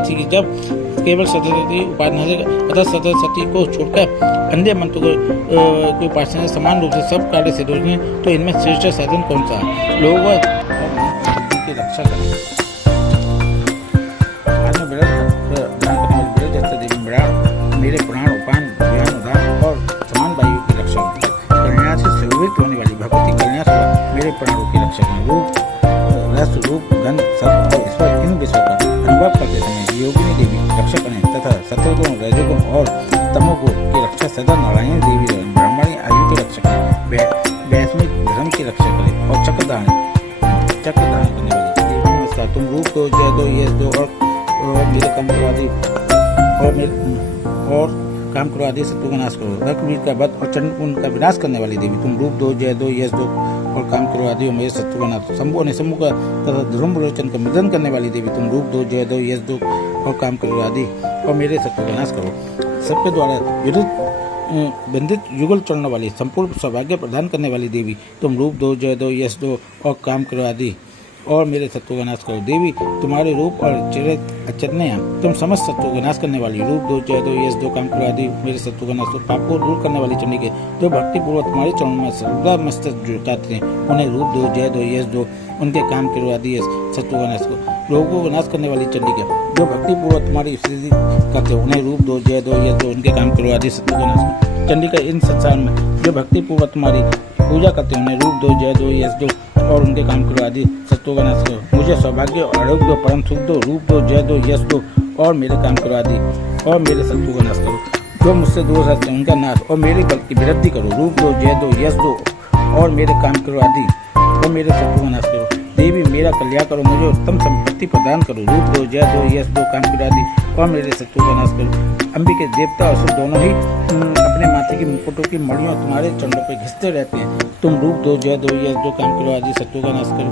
थी कि जब केवल सरस्वती उपासना से अतः सरस्वती को छोड़कर अन्य मंत्र की उपासना समान रूप से सब कार्य सिद्ध होते हैं, तो इनमें श्रेष्ठ साधन कौन सा है? लोग की रक्षा करें। आज मैं जैसे देवी विराट मेरे प्राण उपान ज्ञान उदान और समान वायु की रक्षा कल्याण से सुवित होने वाली भगवती कल्याण मेरे प्राणों की रक्षा करें। रूप रस रूप गंध सब और ईश्वर इन विषयों का अनुभव करते समय योगिनी देवी रक्षा करें तथा सत्वगुण रजोगुण और तमोगुण की रक्षा सदा नारायण देवी ब्राह्मणी आयु की रक्षा करें। वैष्णविक धर्म की रक्षा करें और चक्रधारण करने वाली देवी नमस्कार। तुम रूप दो जय दो यश दो और मेरे काम करवादी और काम करवादी शत्रु का नाश करो। रक्तवीर का वध और चंडमुंड का विनाश करने वाली देवी तुम रूप दो जय दो यश दो और काम करवादी और मेरे शत्रु का नाश। शंभु ने शंभु का तथा ध्रुव लोचन का मिलन करने वाली देवी तुम रूप दो जय दो यश दो और काम करवादी और मेरे शत्रु का नाश करो। सबके द्वारा विरुद्ध बंधित युगल चढ़ने वाली संपूर्ण सौभाग्य प्रदान करने वाली देवी तुम रूप दो जय दो यश दो और काम करवादी और मेरे शत्रु का नाश करो। देवी तुम्हारे रूप और चेहरे अचन्य हैं, तुम समस्त शत्रु का नाश करने वाली रूप दो जय दो यश दो काम करवादी मेरे शत्रु का नाश करो। पाप को दूर करने वाली चंडी के जो भक्ति पूर्वक तुम्हारे चरणों में सर्वदा मस्तक झुकाते हैं, उन्हें रूप दो जय दो यश दो उनके काम करवादी शत्रु का नाश करो। लोगों को नाश करने वाली चंडी के जो भक्ति पूर्वक तुम्हारी स्तुति करते हैं, उन्हें रूप दो जय दो यश दो उनके काम करवादी शत्रु का नाश करो। चंडी का इन संसार में जो भक्ति पूर्वक तुम्हारी पूजा करते हैं, उन्हें रूप दो जय दो यश दो और उनके काम करवादी शत्रु का नाश करो। मुझे सौभाग्य और आरोग्य परम सुख दो, रूप दो जय दो यश दो और मेरे काम करवादी और मेरे शत्रु का नाश करो। जो मुझसे दूर रहते हैं उनका नाश और मेरे बल की वृद्धि करो। रूप दो जय दो यश दो और मेरे काम करवादी और मेरे शत्रु का नाश करो। देवी मेरा कल्याण करो, मुझे उत्तम संपत्ति प्रदान करो। रूप दो जय दो यश दो काम करवादी और मेरे शत्रु का नाश करो। अंबिके देवता और असुर दोनों ही अपने माथे की मुकुटों की मणियों तुम्हारे चरणों पर घिसते रहते हैं। तुम रूप दो जय दो यश दो काम करवादी शत्रु का नाश करो।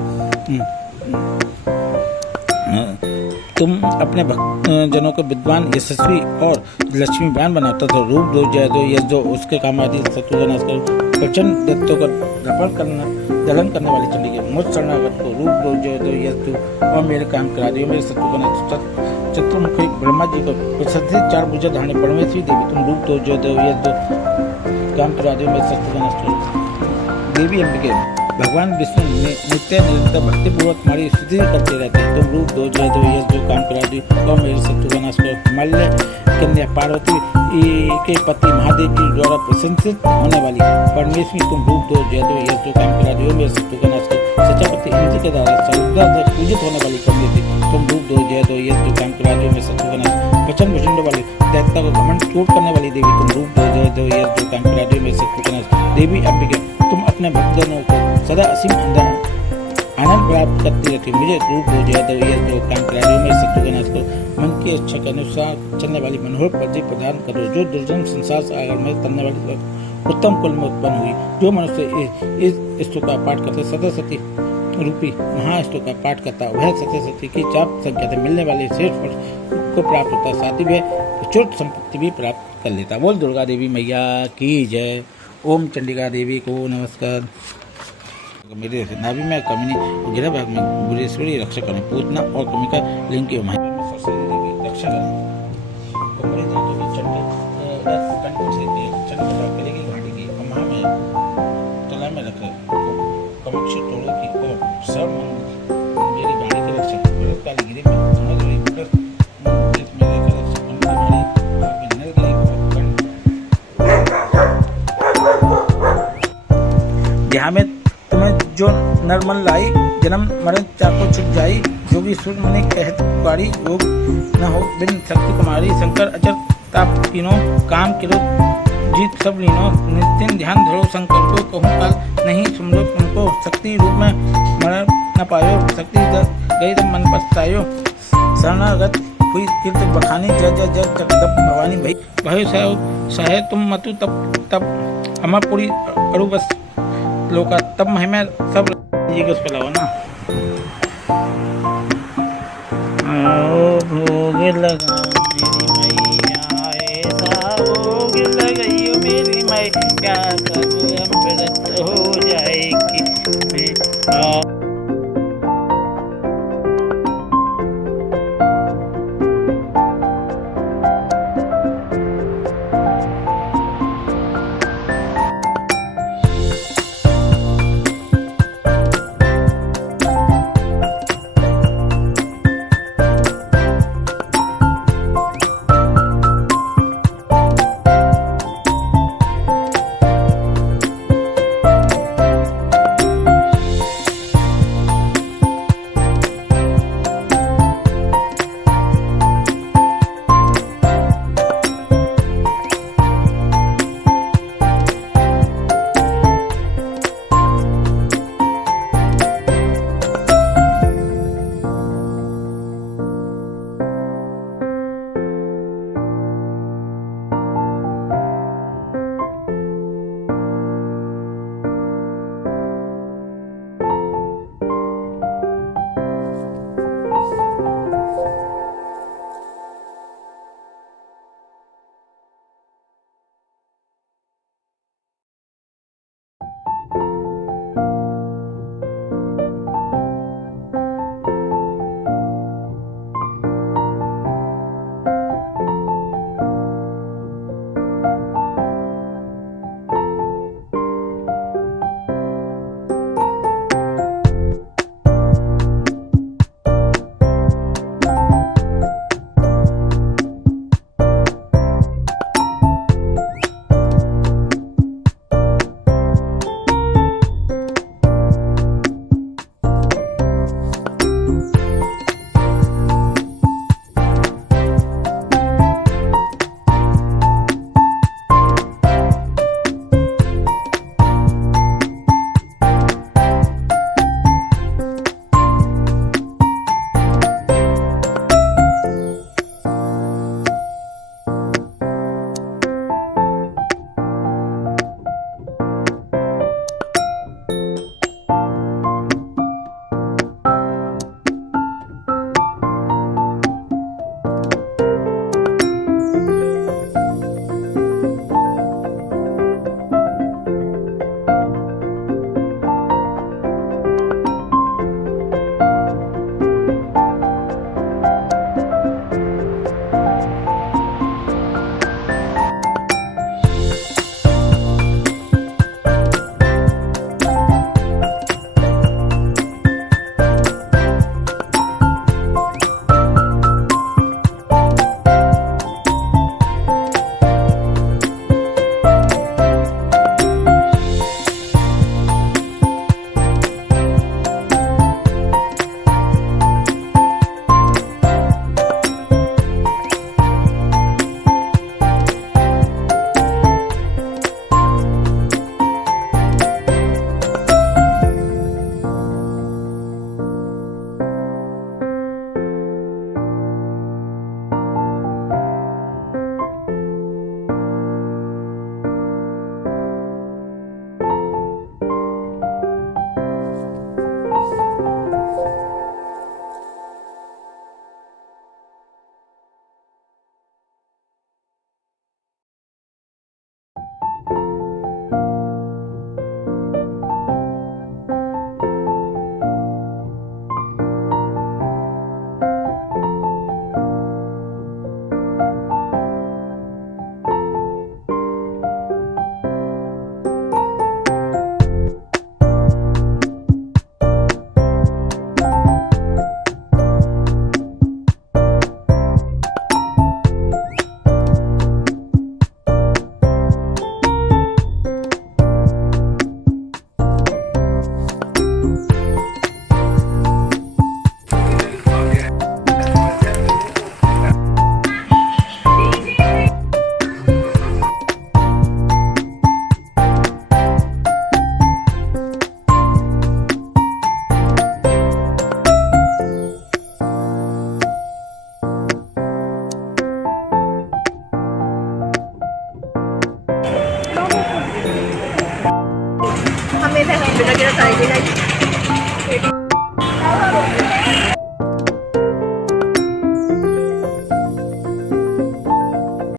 तुम अपने जनों को विद्वान यशस्वी और लक्ष्मीवान बनाओ तथा रूप दो जय दो यश दो उसके काम आदि शत्रु का नाश करो। प्रचंड दैत्यों का दलन करने वाली चंडी के मुझ शरणागत को रूप दो जय दो यश दो और मेरे काम करा दियो मेरे शत्रु का नाश। चतुर्मुखी ब्रह्मा जी को प्रसिद्ध चार भुजा धारणी परमेश्वरी देवी तुम रूप दो जय दो यश दो काम करा दियो मेरे शत्रु का नाश करो। देवी अंबिके भगवान विष्णु नित्य निरंतर भक्तिपूर्वक तुम्हारी स्तुति करते रहते हैं। तुम रूप दो जय दो यश दो काम करा दी और मेरे शत्रु का नाश करो। मल्ल कन्या पार्वती के पति महादेव जी द्वारा प्रशंसित होने वाली परमेश्वरी तुम रूप दो जय दो यश दो काम करा दी और मेरे शत्रु का नाश करो। सचापति इंद्र के द्वारा सर्वदा पूजित होने वाली परमेश्वरी तुम रूप दो जय दो यश दो काम करा दी और मेरे शत्रु का नाश। वचन भुजंड वाली दैत्य को घमंड चोट करने वाली देवी तुम रूप दो जय दो यश दो काम करा दी और मेरे शत्रु का नाश। देवी अंबिका तुम अपने भक्तजनों को सदा असीम आनंद प्राप्त करती रहती है। मुझे रूप दो जय दो यश दो काम करा दो मेरे शत्रु का नाश करो। मन की इच्छा के अनुसार चलने वाली मनोहर पद्धति प्रदान करो। जो दुर्जन संसार से आगर में तलने वाली उत्तम कुल में उत्पन्न हुई, जो मनुष्य इस स्तुति का पाठ करते सदसती रूपी महास्तु का पाठ करता वह सत्यसती की चाप संख्या से मिलने वाले श्रेष्ठ फल को प्राप्त होता, साथ ही वह प्रचुर संपत्ति भी प्राप्त कर लेता। बोल दुर्गा देवी मैया की जय। ओम चंडिका देवी को नमस्कार। मेरे नाभि में कमिनी और गिरा भाग में गुरेश्वरी रक्षा करें। पूतना और कमिका लिंग की सरस्वती देवी रक्षा करें। घाटी की महा में तला में रख कमक्ष तोड़ो की और सब मेरी वाणी की रक्षा काली गिरी में में तुम्हें जो नरमन लाई जन्म मरण चाको छुप जाई, जो भी सुर मने कहत पुकारी योग न हो बिन शक्ति कुमारी। शंकर अचर ताप तीनों काम किरो जीत सब लीनो। नित्य ध्यान धरो शंकर को कहूँ काल नहीं सुमरो उनको। शक्ति रूप में मरण न पायो, शक्ति गई तब मन पछतायो। शरणागत हुई कीर्त बखानी जय जय जय जगदप भवानी भई भयो सहे तुम मतु तप तप अमरपुरी अरुबस लोका तब महिमा सब ये फैलाओ ना। भोग लगा मेरी मैया ऐसा भोग लगाइयो मेरी मैया कब अमृत हो जाएगी। lagyan na tayo nila.